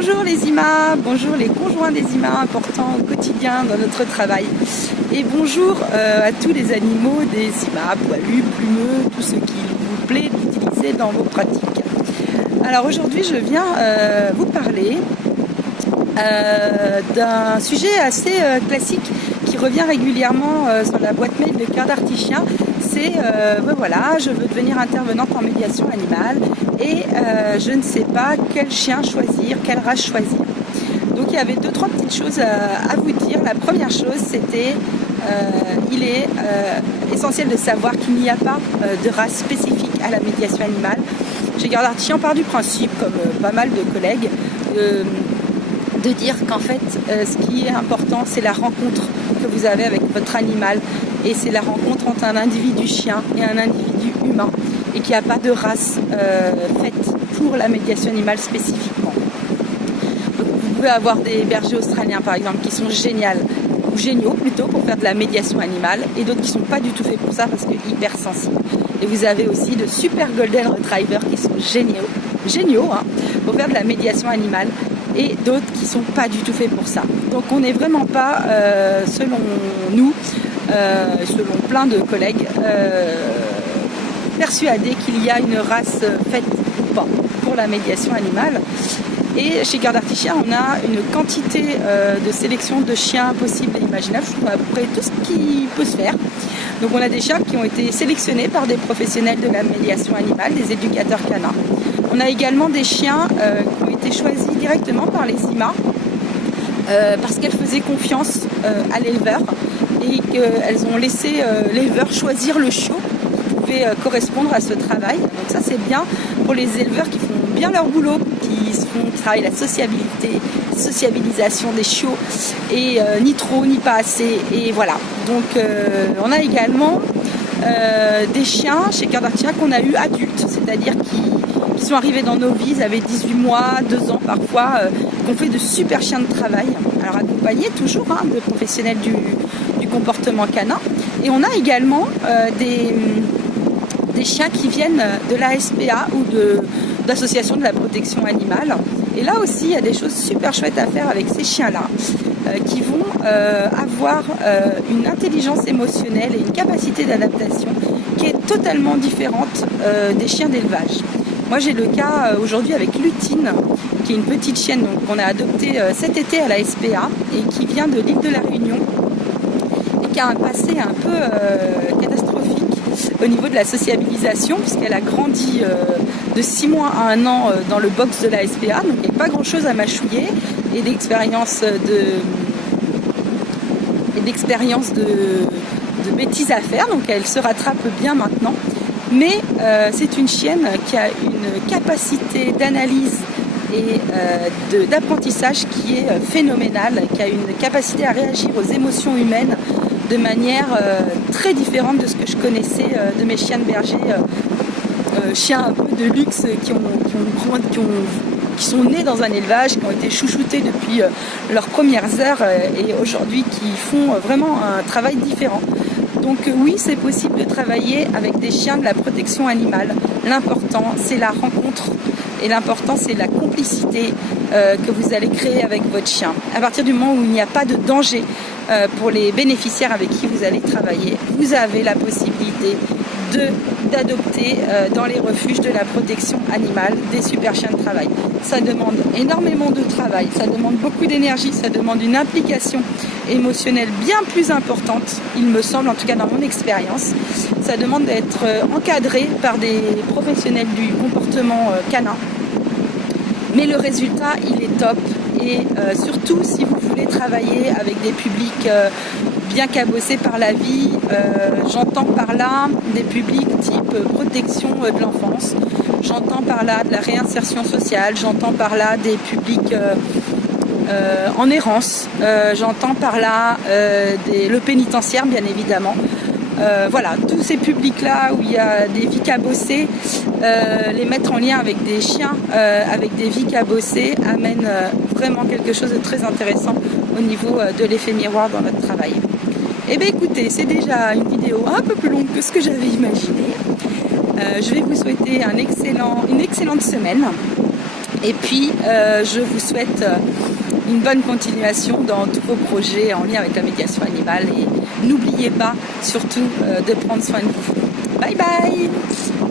Bonjour les IMA, bonjour les conjoints des IMA importants au quotidien dans notre travail. Et bonjour à tous les animaux des IMA, poilus, plumeux, tout ce qu'il vous plaît d'utiliser dans vos pratiques. Alors aujourd'hui je viens vous parler d'un sujet assez classique qui revient régulièrement sur la boîte mail de Cœur d'Artichien. C'est voilà, je veux devenir intervenante en médiation animale et je ne sais pas quel chien choisir, quelle race choisir. Donc il y avait 2-3 petites choses à vous dire. La première chose, c'était il est essentiel de savoir qu'il n'y a pas de race spécifique à la médiation animale. Chez Cœur d'Artichien, on part du principe, comme pas mal de collègues, de dire qu'en fait, ce qui est important, c'est la rencontre que vous avez avec votre animal. Et c'est la rencontre entre un individu chien et un individu humain. Et qu'il n'y a pas de race faite pour la médiation animale spécifiquement. Donc, vous pouvez avoir des bergers australiens, par exemple, qui sont géniaux plutôt, pour faire de la médiation animale. Et d'autres qui ne sont pas du tout faits pour ça parce que hypersensibles. Et vous avez aussi de super golden retrievers qui sont géniaux pour faire de la médiation animale. Et d'autres qui ne sont pas du tout faits pour ça. Donc on n'est vraiment pas, selon nous, selon plein de collègues, persuadés qu'il y a une race faite ou pas pour la médiation animale. Et chez Cœur d'Artichien, on a une quantité de sélection de chiens possibles et imaginables, à peu près tout ce qui peut se faire. Donc on a des chiens qui ont été sélectionnés par des professionnels de la médiation animale, des éducateurs canins. On a également des chiens qui ont été choisis directement par les IMA parce qu'elles faisaient confiance à l'éleveur et qu'elles ont laissé l'éleveur choisir le chiot qui pouvait correspondre à ce travail. Donc ça c'est bien pour les éleveurs qui font bien leur boulot, qui travaillent la sociabilisation des chiots et ni trop ni pas assez. Et voilà. Donc on a également des chiens chez Cœur d'Artichien qu'on a eu adultes, c'est-à-dire qui sont arrivés dans nos vies, ils avaient 18 mois, 2 ans parfois, qui ont fait de super chiens de travail. Alors accompagnés toujours de professionnels du comportement canin. Et on a également des chiens qui viennent de la SPA ou d'associations de la protection animale. Et là aussi, il y a des choses super chouettes à faire avec ces chiens-là, qui vont avoir une intelligence émotionnelle et une capacité d'adaptation qui est totalement différente des chiens d'élevage. Moi j'ai le cas aujourd'hui avec Lutine, qui est une petite chienne qu'on a adoptée cet été à la SPA et qui vient de l'île de la Réunion et qui a un passé un peu catastrophique au niveau de la sociabilisation puisqu'elle a grandi de 6 mois à 1 an dans le box de la SPA, donc il n'y a pas grand chose à mâchouiller et d'expérience de bêtises à faire, donc elle se rattrape bien maintenant. Mais c'est une chienne qui a une capacité d'analyse et d'apprentissage qui est phénoménale, qui a une capacité à réagir aux émotions humaines de manière très différente de ce que je connaissais de mes chiens de berger, chiens un peu de luxe qui sont nés dans un élevage, qui ont été chouchoutés depuis leurs premières heures et aujourd'hui qui font vraiment un travail différent. Donc oui, c'est possible de travailler avec des chiens de la protection animale. L'important, c'est la rencontre et l'important, c'est la complicité que vous allez créer avec votre chien. À partir du moment où il n'y a pas de danger pour les bénéficiaires avec qui vous allez travailler, vous avez la possibilité d'adopter dans les refuges de la protection animale des super chiens de travail. Ça demande énormément de travail, ça demande beaucoup d'énergie, ça demande une implication émotionnelle bien plus importante, il me semble, en tout cas dans mon expérience. Ça demande d'être encadré par des professionnels du comportement canin. Mais le résultat, il est top. Et surtout, si vous voulez travailler avec des publics bien cabossés par la vie, j'entends par là des publics type protection de l'enfance, j'entends par là de la réinsertion sociale, j'entends par là des publics en errance, j'entends par là le pénitentiaire bien évidemment. Voilà, tous ces publics-là où il y a des vies cabossées, les mettre en lien avec des chiens, avec des vies cabossées, amène vraiment quelque chose de très intéressant au niveau de l'effet miroir dans notre travail. Eh bien écoutez, c'est déjà une vidéo un peu plus longue que ce que j'avais imaginé. Je vais vous souhaiter une excellente semaine. Et puis, je vous souhaite une bonne continuation dans tous vos projets en lien avec la médiation animale. Et n'oubliez pas, surtout, de prendre soin de vous. Bye bye!